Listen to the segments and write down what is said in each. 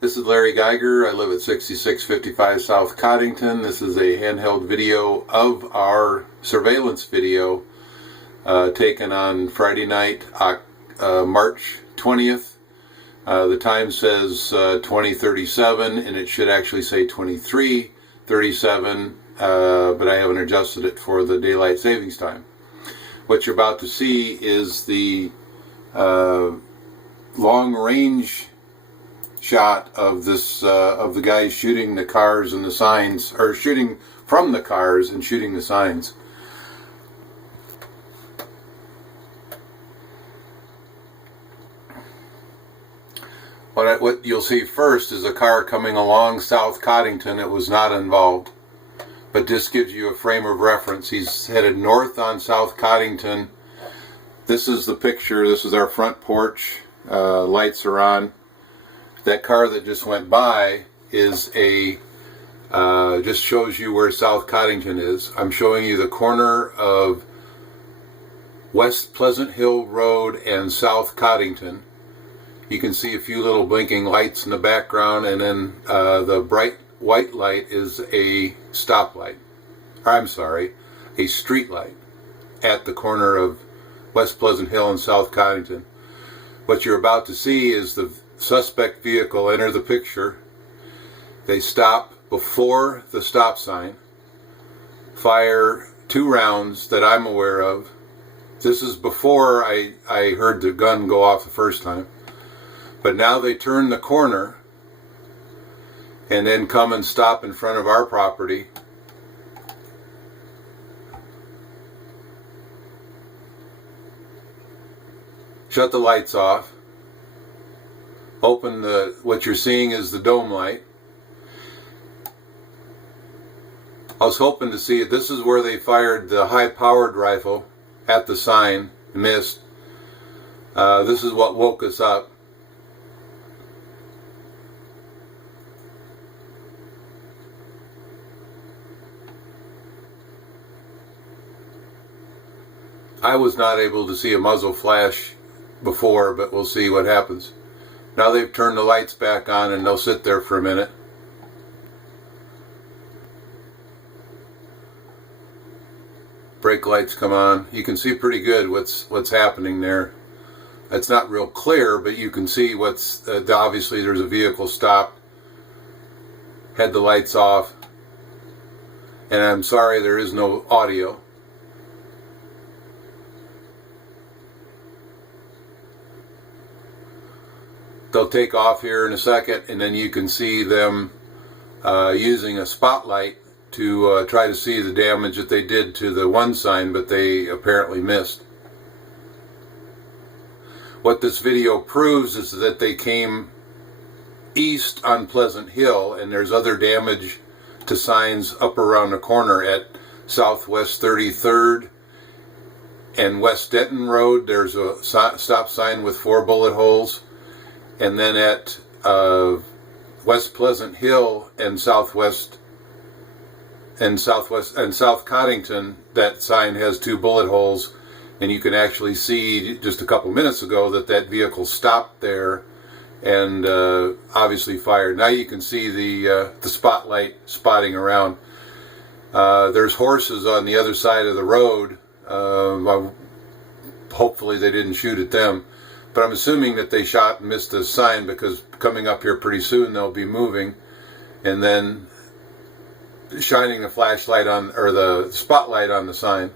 This is Larry Geiger. I live at 6655 South Coddington. This is a handheld video of our surveillance video taken on Friday night, March 20th. The time says 2037 and it should actually say 2337, but I haven't adjusted it for the daylight savings time. What you're about to see is the long range shot of this of the guys shooting the cars and the signs, or shooting from the cars and shooting the signs. What you'll see first is a car coming along South Coddington. It was not involved, but this gives you a frame of reference. He's headed north on South Coddington. This is the picture. This is our front porch. Lights are on. That car that just went by is just shows you where South Coddington is. I'm showing you the corner of West Pleasant Hill Road and South Coddington. You can see a few little blinking lights in the background, and then the bright white light is a stoplight. I'm sorry, a street light at the corner of West Pleasant Hill and South Coddington. What you're about to see is the suspect vehicle enter the picture. They stop before the stop sign, fire 2 rounds that I'm aware of. This is before I heard the gun go off the first time. But now they turn the corner and then come and stop in front of our property. Shut the lights off. Open what you're seeing is the dome light. I was hoping to see it. This is where they fired the high-powered rifle at the sign, missed. This is what woke us up. I was not able to see a muzzle flash before, but we'll see what happens. Now they've turned the lights back on and they'll sit there for a minute. Brake lights come on. You can see pretty good what's happening there. It's not real clear, but you can see what's obviously there's a vehicle stopped. Had the lights off. And I'm sorry there is no audio. They'll take off here in a second, and then you can see them using a spotlight to try to see the damage that they did to the one sign, but they apparently missed. What this video proves is that they came east on Pleasant Hill, and there's other damage to signs up around the corner at Southwest 33rd and West Denton Road. There's a stop sign with 4 bullet holes. And then at West Pleasant Hill and South Coddington, that sign has 2 bullet holes, and you can actually see just a couple minutes ago that vehicle stopped there and obviously fired. Now you can see the spotlight spotting around. There's horses on the other side of the road. Hopefully they didn't shoot at them. But I'm assuming that they shot and missed the sign, because coming up here pretty soon they'll be moving, and then shining the flashlight on, or the spotlight on the sign.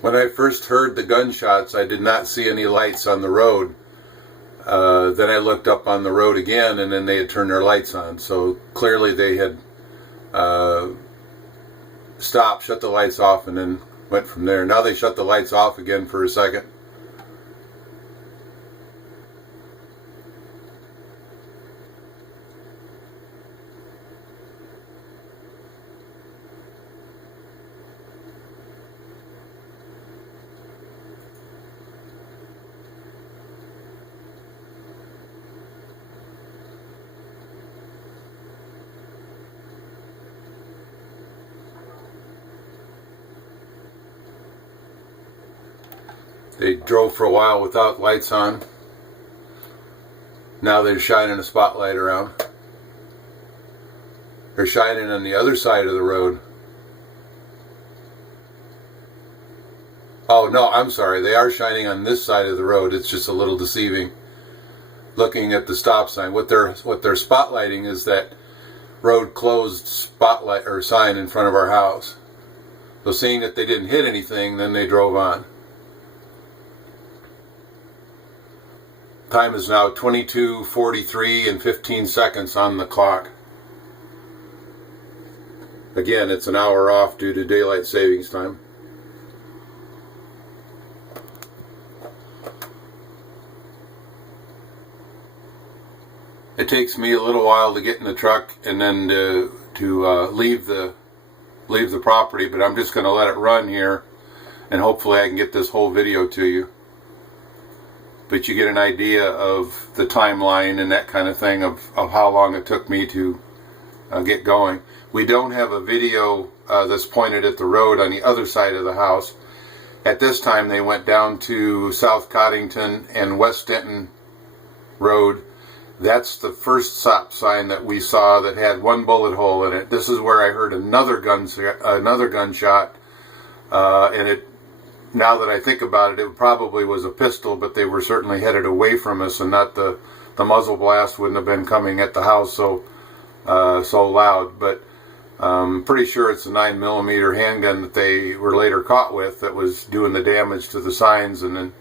When I first heard the gunshots, I did not see any lights on the road. Then I looked up on the road again, and then they had turned their lights on. So clearly they had stopped, shut the lights off, and then went from there. Now they shut the lights off again for a second. They drove for a while without lights on. Now they're shining a spotlight around. They're shining on the other side of the road. Oh no, I'm sorry. They are shining on this side of the road. It's just a little deceiving. Looking at the stop sign, what they're spotlighting is that road closed spotlight or sign in front of our house. So seeing that they didn't hit anything, then they drove on. Time is now 22:43 and 15 seconds on the clock. Again, it's an hour off due to daylight savings time. It takes me a little while to get in the truck and then to leave the property, but I'm just going to let it run here, and hopefully I can get this whole video to you. But you get an idea of the timeline and that kind of thing of how long it took me to get going. We don't have a video that's pointed at the road on the other side of the house. At this time they went down to South Coddington and West Denton Road. That's the first stop sign that we saw that had one bullet hole in it. This is where I heard another gunshot, and it. Now that I think about it, it probably was a pistol, but they were certainly headed away from us, and not the muzzle blast wouldn't have been coming at the house so loud. But I'm pretty sure it's a 9mm handgun that they were later caught with that was doing the damage to the signs. And then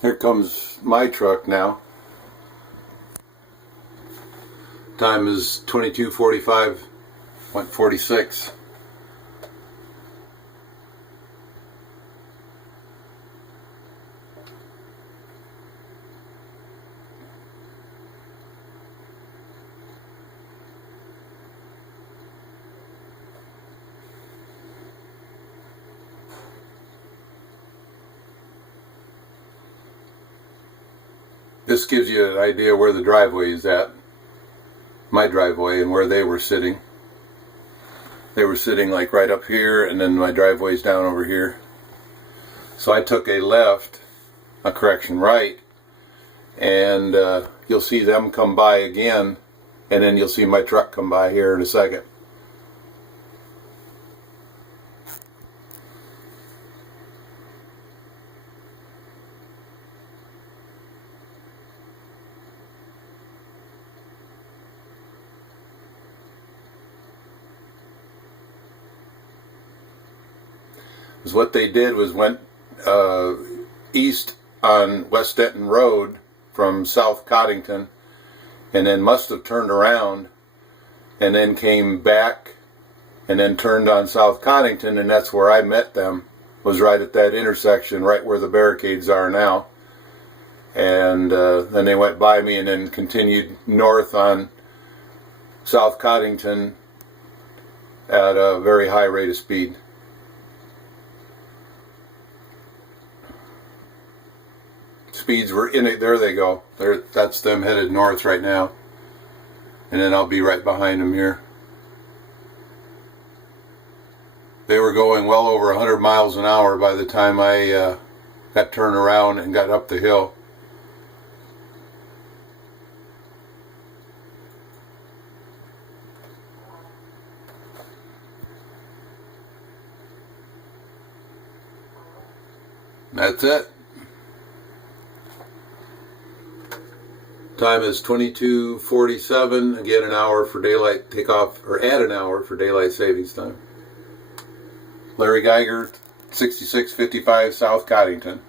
here comes my truck now. Time is 22:45, 46. This gives you an idea where the driveway is at, my driveway, and where they were sitting. They were sitting like right up here, and then my driveway's down over here. So I took a right, and you'll see them come by again, and then you'll see my truck come by here in a second. What they did was went east on West Denton Road from South Coddington, and then must have turned around and then came back and then turned on South Coddington, and that's where I met them, was right at that intersection, right where the barricades are now. And then they went by me and then continued north on South Coddington at a very high rate of speed. Speeds were in it. There they go. That's them headed north right now. And then I'll be right behind them here. They were going well over 100 miles an hour by the time I got turned around and got up the hill. That's it. Time is 22:47. Again, an hour for daylight takeoff, or add an hour for daylight savings time. Larry Geiger, 6655 South Coddington.